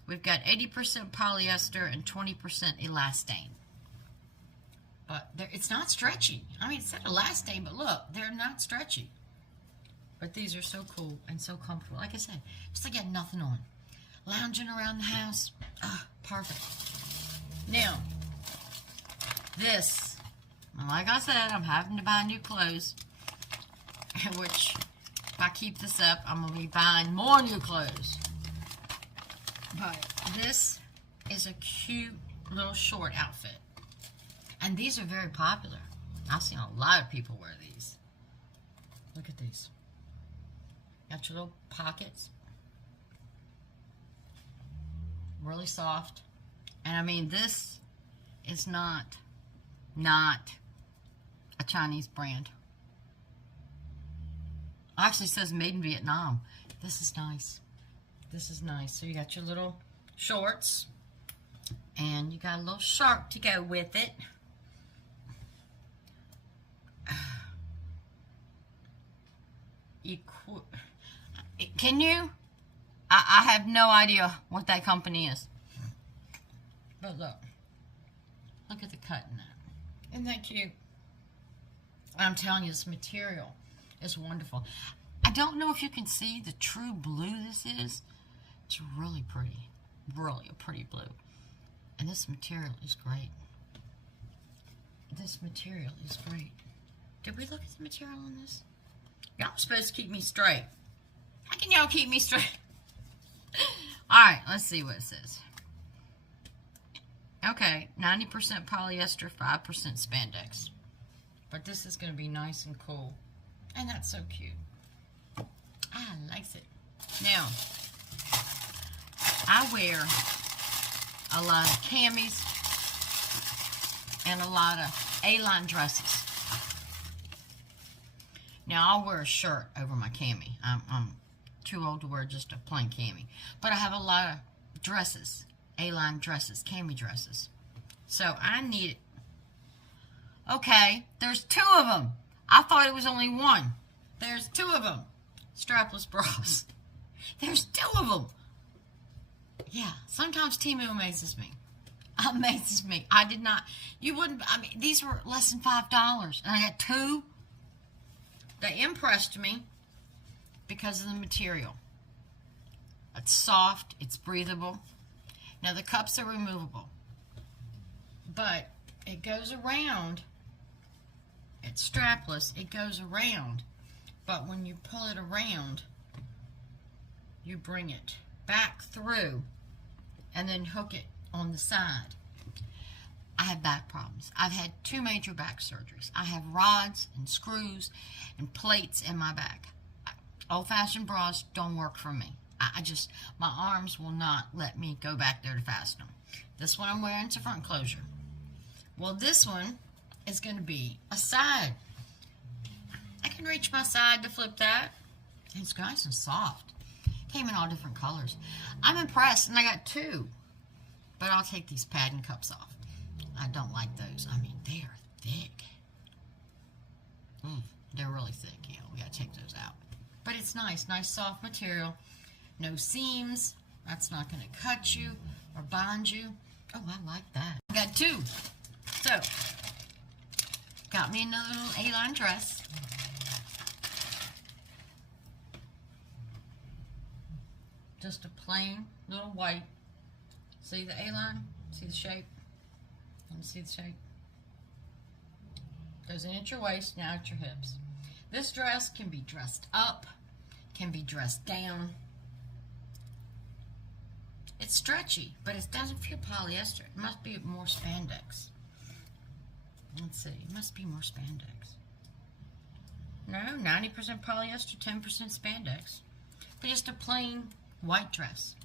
We've got 80% polyester and 20% elastane. But it's not stretchy. I mean, it said elastane, but look, they're not stretchy. But these are so cool and so comfortable. Like I said, just like you had nothing on. Lounging around the house. Ah, perfect. Now, this, like I said, I'm having to buy new clothes. Which, if I keep this up, I'm going to be buying more new clothes. But this is a cute little short outfit. And these are very popular. I've seen a lot of people wear these. Look at these. Got your little pockets. Really soft. And I mean, this is not a Chinese brand. Actually, it says made in Vietnam. This is nice. This is nice. So you got your little shorts. And you got a little shirt to go with it. Can you? I have no idea what that company is. But look. Look at the cut in that. Isn't that cute? I'm telling you, this material is wonderful. I don't know if you can see the true blue this is. It's really pretty. Really a pretty blue. And this material is great. This material is great. Did we look at the material on this? Y'all are supposed to keep me straight. How can y'all keep me straight? Alright, let's see what it says. Okay, 90% polyester, 5% spandex. But this is going to be nice and cool. And that's so cute. I like it. Now, I wear a lot of camis and a lot of A-line dresses. Now, I'll wear a shirt over my cami. I'm too old to wear just a plain cami. But I have a lot of dresses, A-line dresses, cami dresses. So I need it. Okay, there's 2 of them. I thought it was only 1. There's 2 of them. Strapless bras. There's 2 of them. Yeah, sometimes Temu amazes me. Amazes me. I did not, you wouldn't, I mean, these were less than $5. And I got 2. They impressed me because of the material. It's soft, it's breathable. Now the cups are removable. But it goes around. It's strapless. It goes around. But when you pull it around, you bring it back through and then hook it on the side. I have back problems. I've had 2 major back surgeries. I have rods and screws and plates in my back. Old-fashioned bras don't work for me. My arms will not let me go back there to fasten them. This one I'm wearing is a front closure. Well, this one is going to be a side. I can reach my side to flip that. It's nice and soft. Came in all different colors. I'm impressed, and I got 2. But I'll take these padding cups off. I don't like those. I mean, they are thick. They're really thick. Yeah, we got to take those out. But it's nice. Nice soft material. No seams. That's not going to cut you or bind you. Oh, I like that. I got 2. So, got me another little A-line dress. Just a plain little white. See the A-line? See the shape? Let me see the shape. Goes in at your waist, now at your hips. This dress can be dressed up, can be dressed down. It's stretchy, but it doesn't feel polyester. It must be more spandex. Let's see, it must be more spandex. No, 90% polyester, 10% spandex. But just a plain white dress.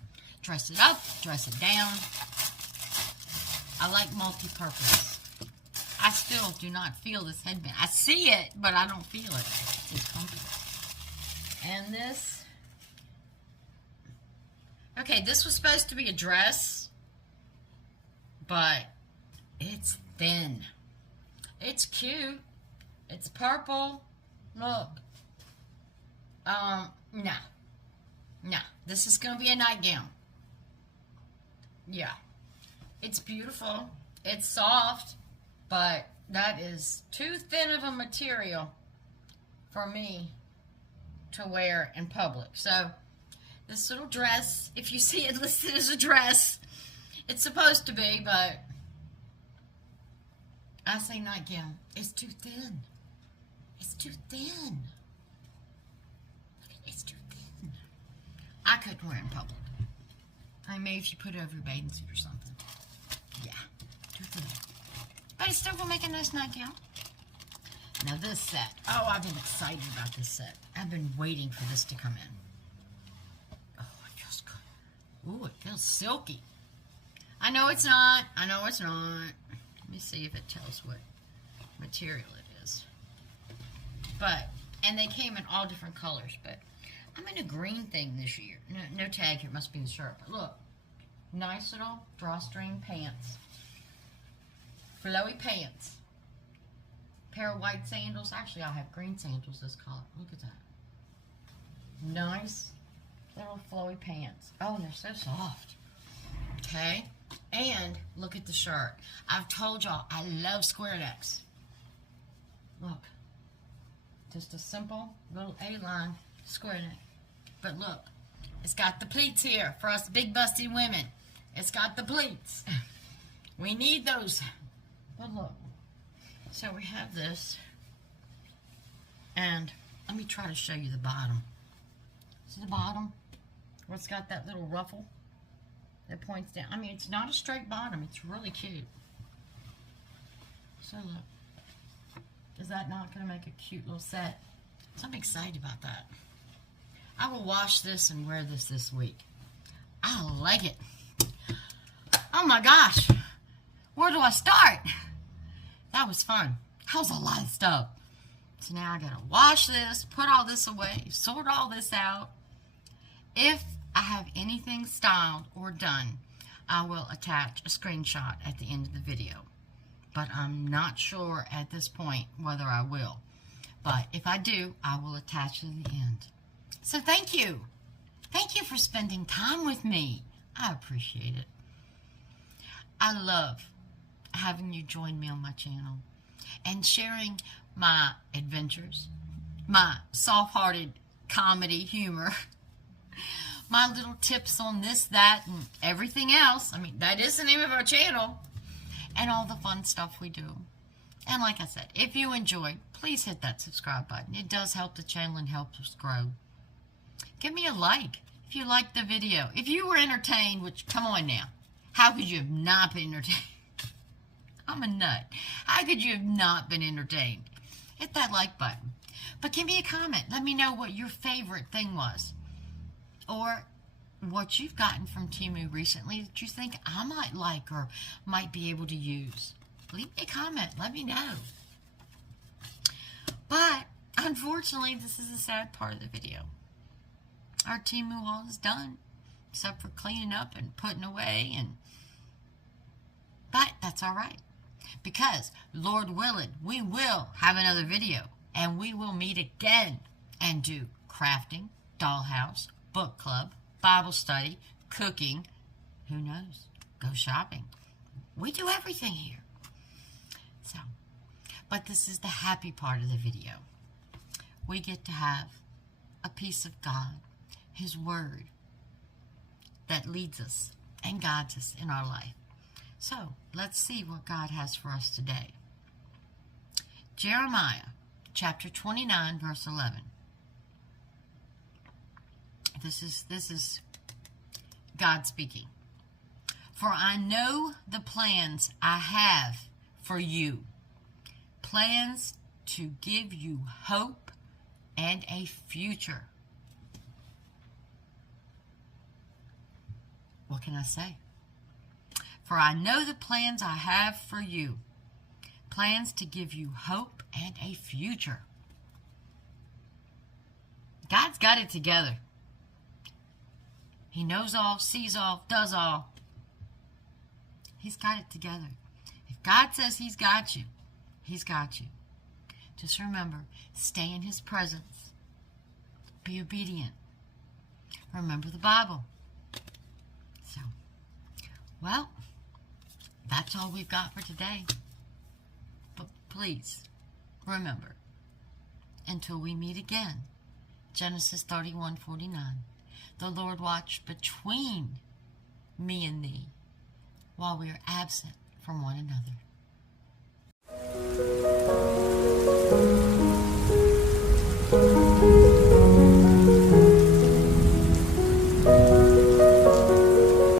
Dress it up, dress it down. I like multi-purpose. I still do not feel this headband. I see it, but I don't feel it. It's comfy. And this. Okay, this was supposed to be a dress, but it's thin. It's cute. It's purple. Look. No. No. This is going to be a nightgown. Yeah. It's beautiful. It's soft, but that is too thin of a material for me to wear in public. So, this little dress, if you see it listed as a dress, it's supposed to be, but I say nightgown. It's too thin. It's too thin. It's too thin. I couldn't wear it in public. I mean, maybe if you put it over your bathing suit or something. Yeah, too thin. But it's still going to make a nice nightgown. Now this set. Oh, I've been excited about this set. I've been waiting for this to come in. Oh, it feels good. Ooh, it feels silky. I know it's not. I know it's not. Let me see if it tells what material it is. But, and they came in all different colors, but I'm in a green thing this year. No tag here. It must be the shirt. But look. Nice little drawstring pants. Flowy pants. Pair of white sandals. Actually, I have green sandals this color. Look at that. Nice little flowy pants. Oh, and they're so soft. Okay. And look at the shirt. I've told y'all I love square necks. Look. Just a simple little A-line square neck. But look. It's got the pleats here for us big busty women. It's got the pleats. We need those. But look. So we have this. And let me try to show you the bottom. See the bottom? Where it's got that little ruffle that points down. I mean, it's not a straight bottom. It's really cute. So look. Is that not going to make a cute little set? So I'm excited about that. I will wash this and wear this week. I like it. Oh my gosh. Where do I start? That was fun. That was a lot of stuff. So now I gotta wash this, put all this away, sort all this out. If I have anything styled or done, I will attach a screenshot at the end of the video. But I'm not sure at this point whether I will. But if I do, I will attach it at the end. So thank you. Thank you for spending time with me. I appreciate it. I love having you join me on my channel and sharing my adventures, my soft-hearted comedy humor, my little tips on this, that, and everything else. I mean, that is the name of our channel, and all the fun stuff we do. And like I said, if you enjoyed, please hit that subscribe button. It does help the channel and helps us grow. Give me a like if you liked the video, if you were entertained, which, come on now, how could you have not been entertained? I'm a nut. How could you have not been entertained? Hit that like button. But give me a comment. Let me know what your favorite thing was. Or what you've gotten from Temu recently that you think I might like or might be able to use. Leave me a comment. Let me know. But, unfortunately, this is a sad part of the video. Our Temu haul is done. Except for cleaning up and putting away. But that's all right. Because, Lord willing, we will have another video. And we will meet again and do crafting, dollhouse, book club, Bible study, cooking, who knows, go shopping. We do everything here. So, but this is the happy part of the video. We get to have a piece of God, His Word, that leads us and guides us in our life. So, let's see what God has for us today. Jeremiah, chapter 29, verse 11. This is God speaking. For I know the plans I have for you. Plans to give you hope and a future. What can I say? For I know the plans I have for you. Plans to give you hope and a future. God's got it together. He knows all, sees all, does all. He's got it together. If God says He's got you, He's got you. Just remember, stay in His presence. Be obedient. Remember the Bible. So, well, that's all we've got for today. But please, remember, until we meet again, Genesis 31:49. The Lord watched between me and thee while we are absent from one another.